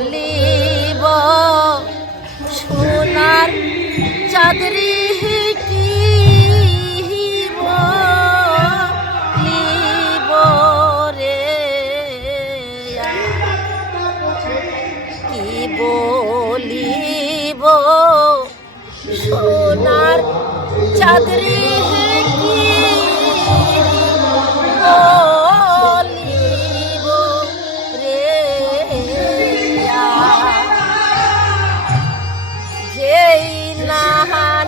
বলিব সোনার চাঁদরি কি বলিব রে কি বলিব সোনার চাঁদরি কি বলিব রে যেই না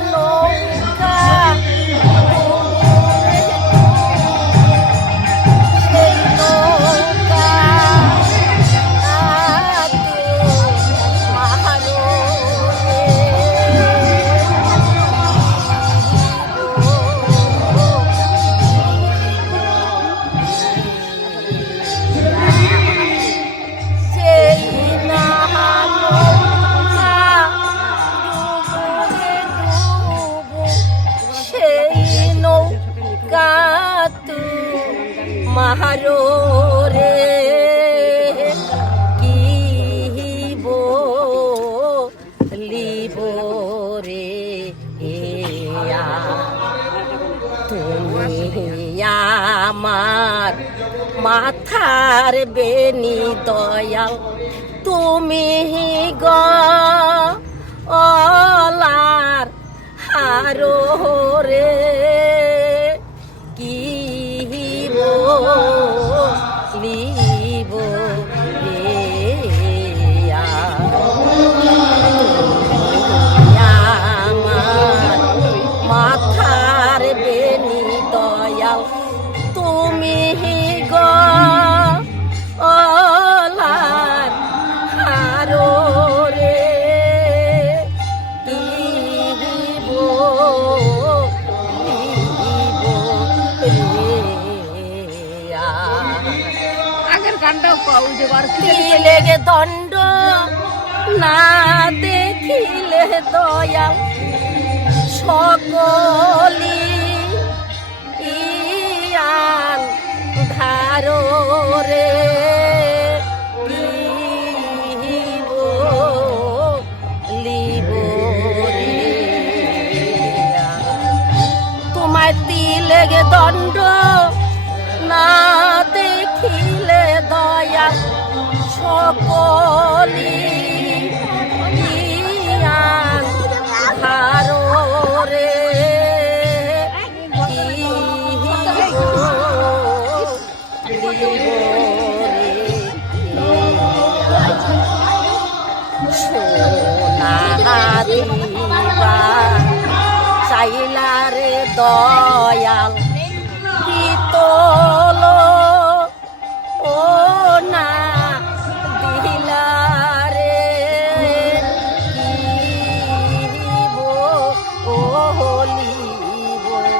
নৌকা সেই নৌকা মাহারো রে কি বলিব রে তুমি আমার মাথার বেনি দয়াল তুমি গলার হারো রে কি বলিব রে আমার মাথার বেনি দয়াল তুমি গলার হারো রে কি বলিব রে আগের গানটাও পাও যে লেগে দণ্ড না দেখিলে দয়াল সকলি ইয়ান ধারো রে বলিব রে তোমায় তিলেগে দণ্ড না দেখিলে দয়াল সকলি ইয়ান ধারো রে কি বলিব রে সোনা দিবা চাইলা রে দয়াল পিতল ও না দিলা রে কি বলিব রে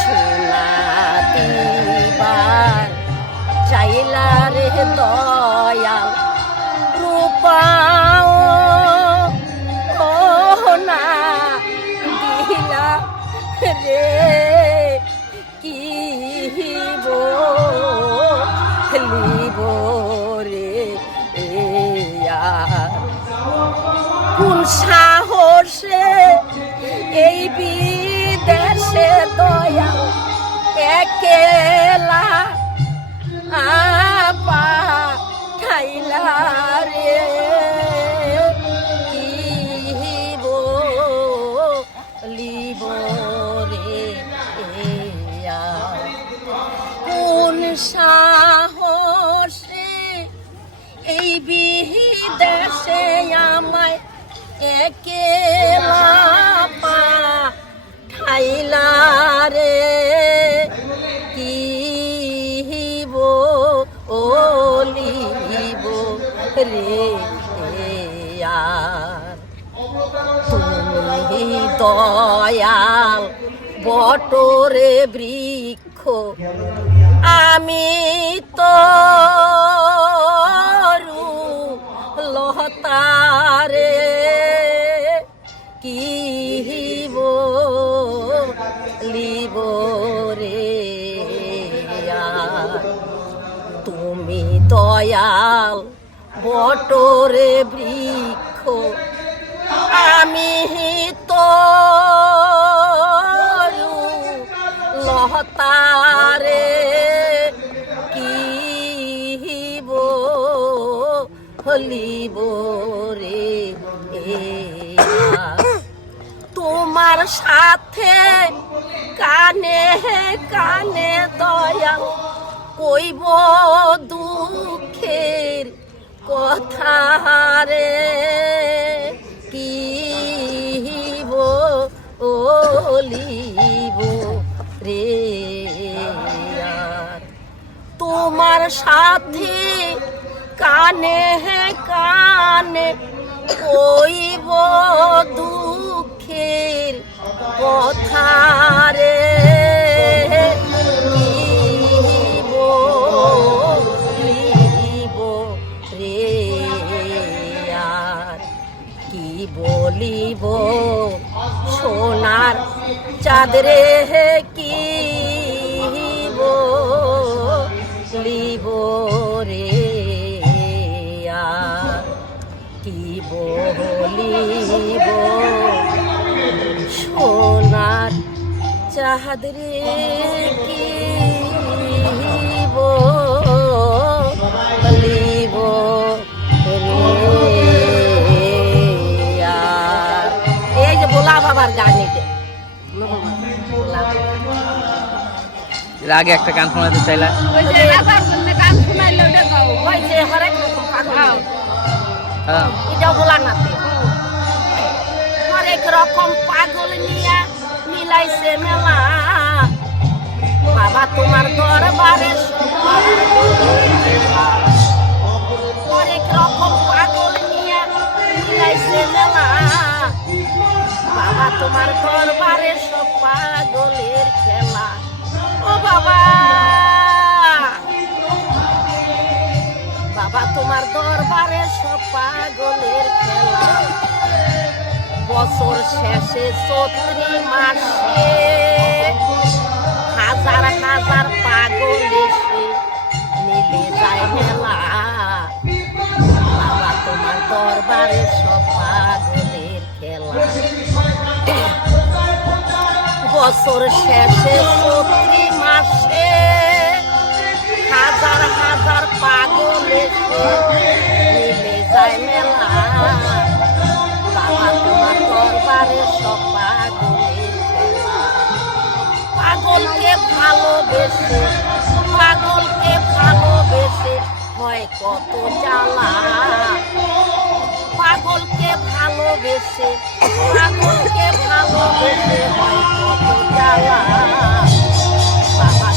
সোনা দিবার চাইলা রে দয়াল রূপাও ও না দিলা রে কি বলিব রে কোন সাহসে এই বিদেশে দয়াল একেলা পাঠাইলা রে কি বলিব রে কোন সাহসে এই বিদেশে আমায় একেলা পাঠাইলা রে কি বলিব রে তুমি দয়াল বটরে বৃক্ষ আমি তো লহতারে কি বলিব রে তুমি দয়াল বটরে বৃক্ষ, আমি তো লহতারে কি বলিব রে। তোমার সাথে কানে কানে দয়াল কইব দুঃখের কথা রে, কি বলিব রে। তোমার সাথে কানে কানে কইব দুঃখের কথা রে, কি বলিব রে। আর কি বলিব সোনার চাঁদরে, কি বলিব রে। আর কি বলিব সোনার চাঁদরে, কি বলিব রে। আর এই যে ভোলা বাবার গান, এটা এর আগে একটা গান শোনাতে চাইলা, ওই যে গান শোনাইলে ওই যে হরেক রকম পাগল, হ্যাঁ এটাও বলার নাতে হরেক রকম পাগল নিয়ে মিলাইছে মেলা। বাবা তোমার দরবারে হরেক রকম পাগল নিয়ে মিলাইছে মেলা। বাবা তোমার দরবারে সব পাগলের খেলা। ও বাবা, বাবা তোমার দরবারে সব পাগলের খেলা। বছর শেষে চৈত্র মাসে হাজার হাজার পাগল এসে মিলে যায় মেলা। বাবা তোমার দরবারে সব পাগলের খেলা। বছর শেষে চৈত্র মাসে হাজার হাজার পাগল এসে মিলে যায় মেলা। বাবা তোমার দরবারে সব পাগলের খেলা। পাগলকে ভালোবেসে, পাগলকে ভালোবেসে হয় কত জ্বালা। পাগলকে ভালোবেসে, পাগলকে ভালোবেসে হয় কত জ্বালা। বাবা